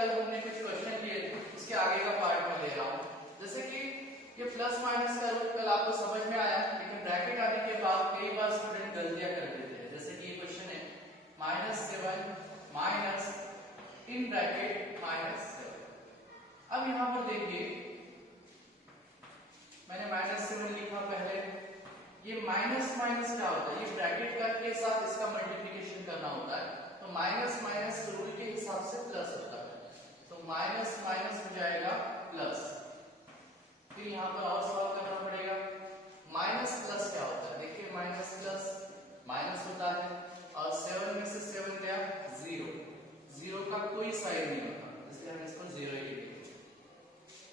कल हमने कुछ क्वेश्चन किए थे, उसके आगे का पार्ट मैं ले रहा हूँ। जैसे कि ये प्लस माइनस का रूल कल आपको समझ में आया, लेकिन ब्रैकेट आने के बाद कई बार स्टूडेंट गलतियां कर देते हैं। जैसे कि ये क्वेश्चन है -7 माइनस इन ब्रैकेट -7। अब यहाँ पर देखिए मैंने -7 लिखा पहले। ये माइनस माइनस क्या होता है, ये ब्रैकेट का के साथ इसका मल्टीप्लिकेशन करना होता है, तो माइनस माइनस रूल के हिसाब से प्लस होता है, तो माइनस माइनस हो जाएगा प्लस। फिर यहाँ पर और सॉल्व करना पड़ेगा। माइनस प्लस क्या होता है, देखिए माइनस प्लस माइनस होता है, और 7 में से 7 क्या, 0। 0 का कोई साइन नहीं होता, इसलिए हम इसको 0 ही लिखेंगे।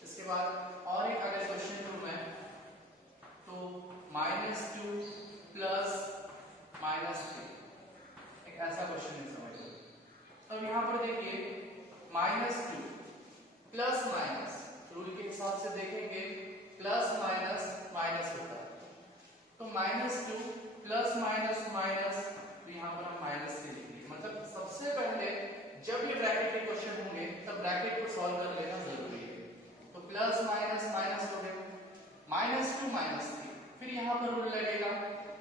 इसके बाद और एक अगर क्वेश्चन लूं मैं, तो -2 प्लस -3, एक ऐसा क्वेश्चन है, समझ लो। अब यहाँ पर देखिए -2 प्लस माइनस रूल के हिसाब से देखेंगे, प्लस माइनस माइनस होता है, तो -2 प्लस माइनस माइनस, तो यहाँ पर हम माइनस से लिखेंगे। मतलब सबसे पहले जब ये ब्रैकेट के क्वेश्चन होंगे तब ब्रैकेट को सॉल्व कर लेना जरूरी है। तो प्लस माइनस माइनस हो गए, -2 -3, फिर यहाँ पर रूल लगेगा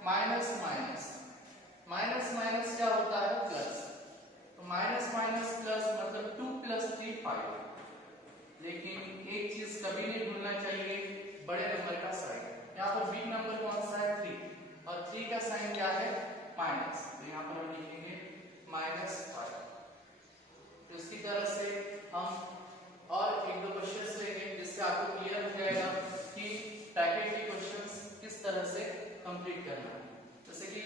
माइनस माइनस, माइनस माइनस क्या होता है, प्लस, तो माइनस माइनस प्लस, मतलब 2 + 3 5। लेकिन एक चीज कभी नहीं भूलना चाहिए, बड़े नंबर का साइन। यहाँ पर बिग नंबर कौन सा है, 3, और 3 का साइन क्या है, माइनस, तो यहाँ पर हम लिखेंगे -5। तो इसकी तरह से हम और एक दो क्वेश्चंस लेंगे जिससे आपको क्लियर हो जाएगा कि ब्रैकेट के क्वेश्चंस किस तरह से कंप्लीट करना है। जैसे कि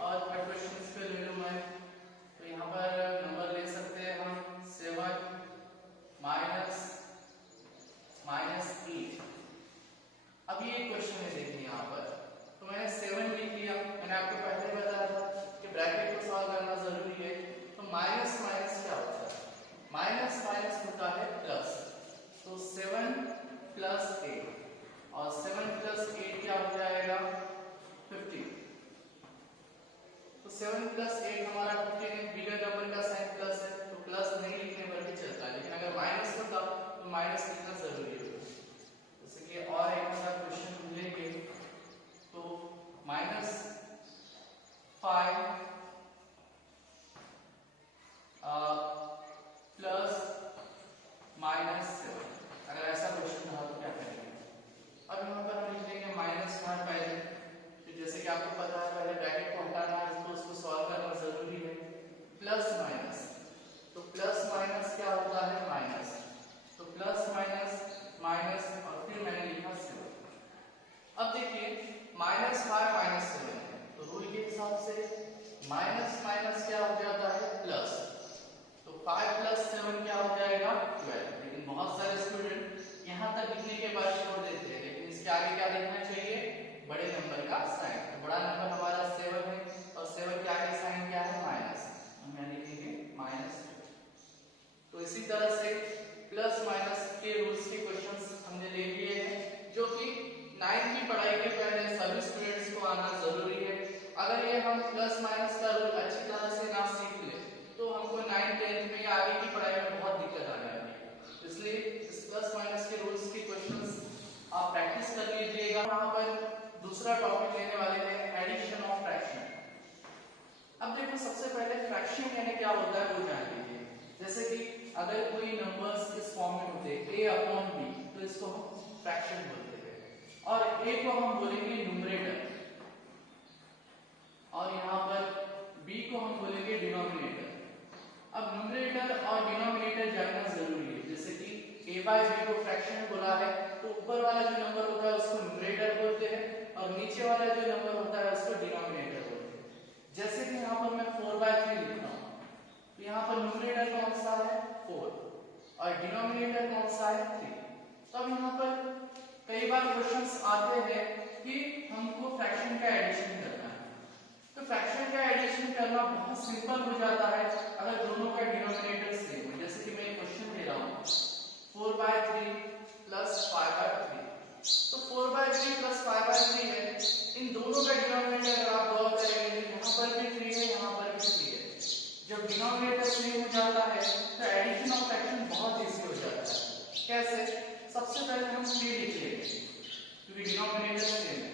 और क्वेश्चंस पे ले लूं मैं, तो यहाँ पर नंबर ले सकते हैं हम 7 माइनस -8। अब ये क्वेश्चन है, देखिए यहाँ पर तो मैंने 7 लिख लिया। मैंने आपको पहले बताया था कि ब्रैकेट को सॉल्व करना जरूरी है। तो माइनस माइनस क्या होता है, माइनस माइनस होता है प्लस, तो 7 + 8, और 7 + 8 क्या हो जाएगा, 15। तो 7 + 8 हमारा 15 है, बिगर नंबर का साइन प्लस है, तो प्लस नहीं लिखने पर भी चलता है, लेकिन अगर माइनस होता तो माइनस लिखना जरूरी होता। जैसे कि और एक ऐसा क्वेश्चन लेंगे, तो -5 प्लस -7, अगर ऐसा क्वेश्चन रहा तो क्या करेंगे। अब यहाँ पर हम लिख देंगे -5 पहले, तो जैसे कि आपको पता है पहले ब्रैकेट को हटाना है, तो उसको सॉल्व करना जरूरी है। प्लस माइनस, तो प्लस माइनस क्या होता है, माइनस, तो प्लस माइनस माइनस, और फिर मैंने लिखा 7। अब देखिए -5 - 7 है, तो रूल के हिसाब से माइनस माइनस क्या हो जाता है, प्लस, तो 5 + 7 क्या हो जाएगा, 12। लेकिन बहुत सारे स्टूडेंट यहाँ तक लिखने के बाद छोड़ देते हैं, लेकिन इसके आगे क्या लिखना चाहिए, बड़े नंबर का साइन। तो बड़ा नंबर हमारा 7 है, और 7 के आगे साइन क्या है, माइनस, हम यहाँ लिखेंगे -2। तो इसी तरह से प्लस माइनस के रूल्स के क्वेश्चंस हमने ले लिए हैं, जो कि 9th की पढ़ाई के पहले सभी स्टूडेंट्स को आना जरूरी है। अगर ये हम प्लस माइनस का रूल अच्छी तरह से ना सीख ले तो हमको 9th 10th में या आगे की पढ़ाई में बहुत दिक्कत आ जाएगी। इसलिए इस प्लस माइनस के रूल्स के क्वेश्चंस आप प्रैक्टिस कर लीजिएगा। यहाँ पर दूसरा टॉपिक लेने वाले हैं एडिशन ऑफ फ्रैक्शन। अब देखो सबसे पहले फ्रैक्शन यानी क्या होता है वो जान लीजिए। जैसे कि अगर कोई नंबर्स इस फॉर्म में होते a/b, तो इसको हम फ्रैक्शन बोलते हैं, और a को हम बोलेंगे न्यूमरेटर, और यहाँ पर b को हम बोलेंगे डिनोमिनेटर। अब न्यूमरेटर और डिनोमिनेटर जानना जरूरी है। जैसे कि a/b को फ्रैक्शन बोला है, तो ऊपर वाला जो नंबर होता है उसको न्यूमरेटर बोलते हैं, और नीचे वाला जो नंबर होता है उसको डिनोमिनेटर बोलते हैं। जैसे कि यहाँ पर मैं 4/3 लिख रहा हूँ, तो यहाँ पर न्यूमरेटर कौन सा है, 4, और डिनोमिनेटर कौन सा है, 3। तो अब यहाँ पर कई बार क्वेश्चंस आते हैं कि हमको फ्रैक्शन का एडिशन करना है। तो फ्रैक्शन का एडिशन करना बहुत सिंपल हो जाता है अगर दोनों का डिनोमिनेटर सेम हो। जैसे कि मैं एक क्वेश्चन दे रहा हूँ 4/3 + 5/3, तो 4/3 + 5/3 है, इन दोनों का डिनोमिनेटर अगर आप गौर करेंगे यहाँ पर भी 3 है, यहाँ पर भी 3 है। जब डिनोमिनेटर सेम हो जाता है तो एडिशन ऑफ फ्रैक्शन सबसे पहले हम 3 लिख लेंगे क्योंकि डिनोमिनेटर सेम है।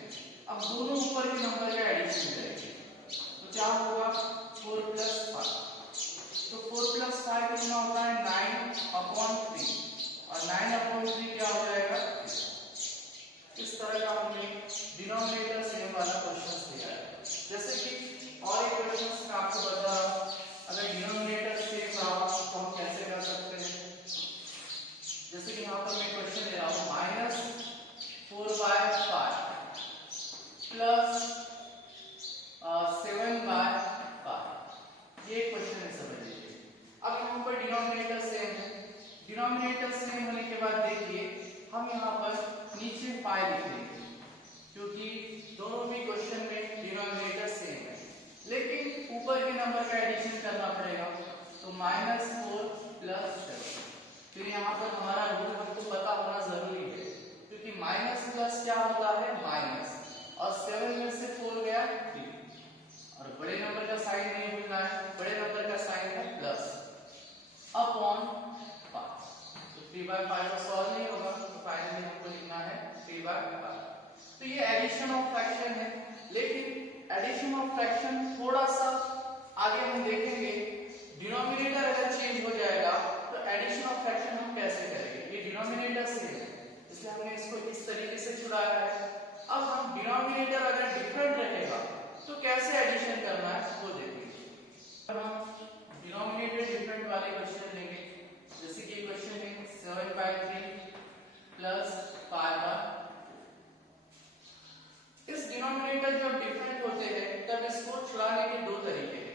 अब दोनों ऊपर के नंबर का एडिशन करेंगे तो क्या होगा 4 + 5। तो 4 + 5 कितना होता है 9/3 और 9/3 क्या हो जाएगा। इस तरह का हमने डिनोमिनेटर सेम वाला क्वेश्चन लिया है। जैसे कि और एक क्वेश्चन में आपको बता रहा हूं अगर डिनोमिनेटर सेम रहा तो हम कैसे कर सकते हैं। जैसे कि यहां पर मैं क्वेश्चन ले रहा हूं -4/5 प्लस 7/5 ये क्वेश्चन है समझ लीजिए। अब यहां पर डिनोमिनेटर सेम है। डिनोमिनेटर सेम होने के बाद देखिए हम यहां पर नीचे 5 लिखेंगे क्योंकि दोनों भी क्वेश्चन में डिनोमिनेटर सेम है, लेकिन ऊपर के नंबर का एडिशन करना पड़ेगा। तो -4 + 7। फिर यहाँ पर हमारा रूल हमको पता होना जरूरी है क्योंकि माइनस प्लस क्या होता है माइनस, और 7 में से 4 गया 3, और बड़े नंबर का साइन नहीं भूलना है, बड़े नंबर का साइन है प्लस अपॉन 5। तो 3/5 को सॉल्व नहीं होगा तो फाइनली हमको लिखना है 3/5। तो ये एडिशन ऑफ फ्रैक्शन है, लेकिन एडिशन ऑफ फ्रैक्शन थोड़ा सा आगे हम देखेंगे। डिनोमिनेटर अगर चेंज हो जाएगा तो एडिशन ऑफ फ्रैक्शन हम कैसे करेंगे। ये डिनोमिनेटर सेम है इसलिए हमने इसको इस तरीके से छुड़ाया है। अब हम डिनोमिनेटर अगर डिफरेंट रहेगा तो कैसे एडिशन करना है वो देखेंगे। अब हम डिनोमिनेटर डिफरेंट वाले क्वेश्चन लेंगे। जैसे कि क्वेश्चन है 7/3 प्लस 5/। इस डिनोमिनेटर जब डिफरेंट होते हैं तब इसको छुड़ाने के दो तरीके हैं।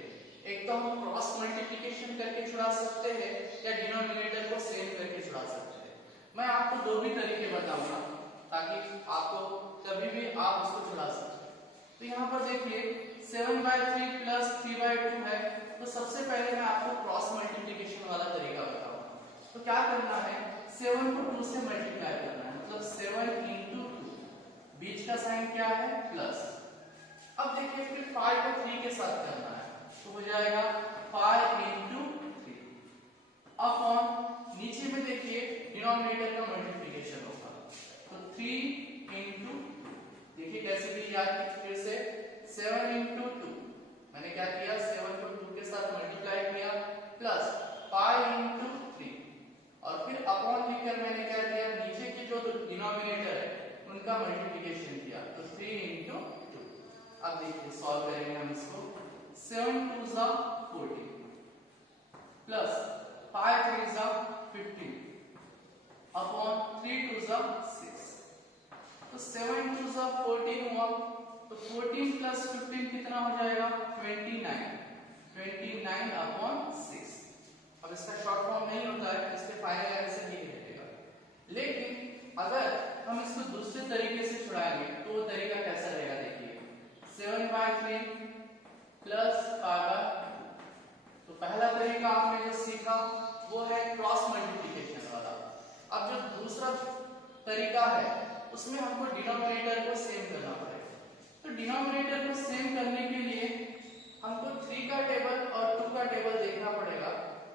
एक तो हम क्रॉस मल्टीप्लिकेशन करके छुड़ा सकते हैं या डिनोमिनेटर को सेम करके छुड़ा सकते हैं। मैं आपको दो भी तरीके बताऊंगा ताकि आपको कभी भी आप उसको छुड़ा सकें। तो यहाँ पर देखिए 7/3 प्लस 3/2 है, तो सबसे पहले मैं आपको क्रॉस मल्टीप्लिकेशन वाला तरीका बताऊंगा। तो क्या करना है 7 को 2 से मल्टीप्लाई करना है, मतलब 7 × 2, बीच का साइन क्या है प्लस। अब देखिए फिर 5 को 3 के साथ करना है तो हो जाएगा 5 × 3 अपॉन नीचे में देखिए डिनोमिनेटर का मल्टीप्लिकेशन होगा तो 3 × देखिए कैसे किया फिर से 7 × 2 मैंने क्या किया 7 को 2 के साथ मल्टीप्लाई किया प्लस 5 × 3 और फिर अपॉन लिखकर मैंने क्या किया नीचे के जो डिनोमिनेटर है उनका मल्टीप्लिकेशन किया तो 3 × 2। अब देखिए सॉल्व करेंगे हम इसको 7 2 * 14 प्लस 5 3 * 15 अपॉन 3 2 * 6। तो 7 2 * 14 हुआ तो 14 प्लस 15 कितना हो जाएगा 29/6। अब इसका शॉर्ट फॉर्म नहीं होता है इसलिए फाइनल आंसर नहीं रहेगा, लेकिन अगर हम इसको दूसरे तरीके से छुड़ाएंगे तो वो तरीका कैसा रहेगा देखिए 7/3 प्लस 5/2। तो पहला तरीका आपने जो सीखा वो है क्रॉस मल्टीप्लिकेशन वाला। अब जो दूसरा तरीका है उसमें हमको डिनोमिनेटर को सेम करना पड़ेगा। तो डिनोमिनेटर को सेम करने के लिए हमको 3 का टेबल और 2 का टेबल देखना पड़ेगा।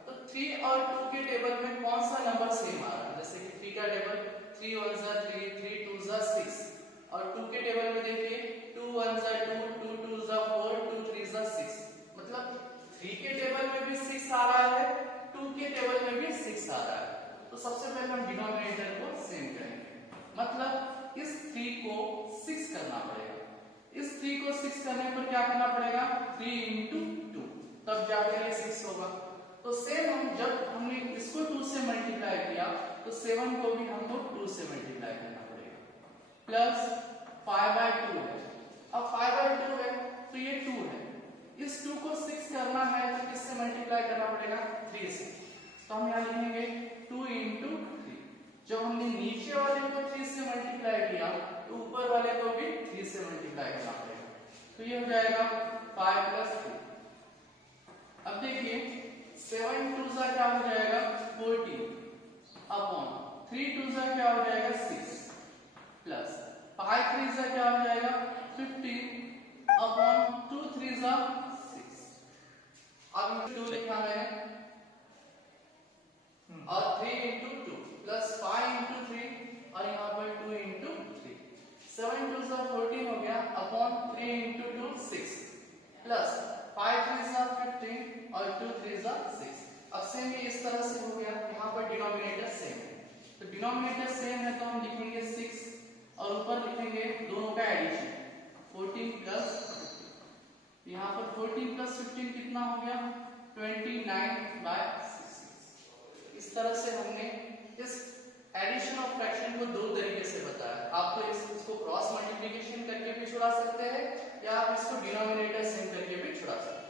तो 3 और 2 के टेबल में कौन सा नंबर सेम आ रहा है, जैसे कि 3 का टेबल 3 1 * 3 3 2 * 6 और 2 के टेबल में देखिए 2 1 * 2 2 2 * 4 2 3 * 6, मतलब 3 के टेबल में भी 6 आ रहा है 2 के टेबल में भी 6 आ रहा है। तो सबसे पहले हम डिनोमिनेटर को सेम करेंगे, मतलब इस 3 को 6 करना पड़ेगा। इस 3 को 6 करने पर क्या करना पड़ेगा 3 × 2 तब जाकर ये 6 होगा। तो सेम हम जब हमने इसको 2 से मल्टीप्लाई किया तो 7 को भी हमको 2 से मल्टीप्लाई करना पड़ेगा प्लस 5/2 है। अब 5/2 है तो ये 2 है, इस 2 को 6 करना है तो किससे मल्टीप्लाई करना पड़ेगा 3 से। तो हम यहाँ लिखेंगे 2 × 3। जब हमने नीचे वाले को 3 से मल्टीप्लाई किया तो ऊपर वाले को भी 3 से मल्टीप्लाई करना पड़ेगा, तो ये हो जाएगा 5 + 2। अब देखिए 7 2 * क्या हो जाएगा 14 अपॉन 3 2 * क्या हो जाएगा 6 प्लस 5 3 * क्या हो जाएगा 15 अपॉन 2 3 * 6। अब 2 लिखा है और 3 × 2 प्लस 5 × 3 प्लस 5 3 जा 15 और 2 3 जा 6। अब सेम ये इस तरह से हो गया, यहाँ पर डिनोमिनेटर सेम है, तो डिनोमिनेटर सेम है तो हम लिखेंगे 6 और ऊपर लिखेंगे दोनों का एडिशन 14 प्लस, यहाँ पर 14 प्लस 15 कितना हो गया 29/6। इस तरह से हमने इस एडिशन ऑफ फ्रैक्शन को दो तरीके से बताया। आप तो इसको क्रॉस मल्टीप्लिकेशन करके भी छुड़ा सकते हैं या आप इसको डिनोमिनेटर सेम करके भी छुड़ा सकते हैं।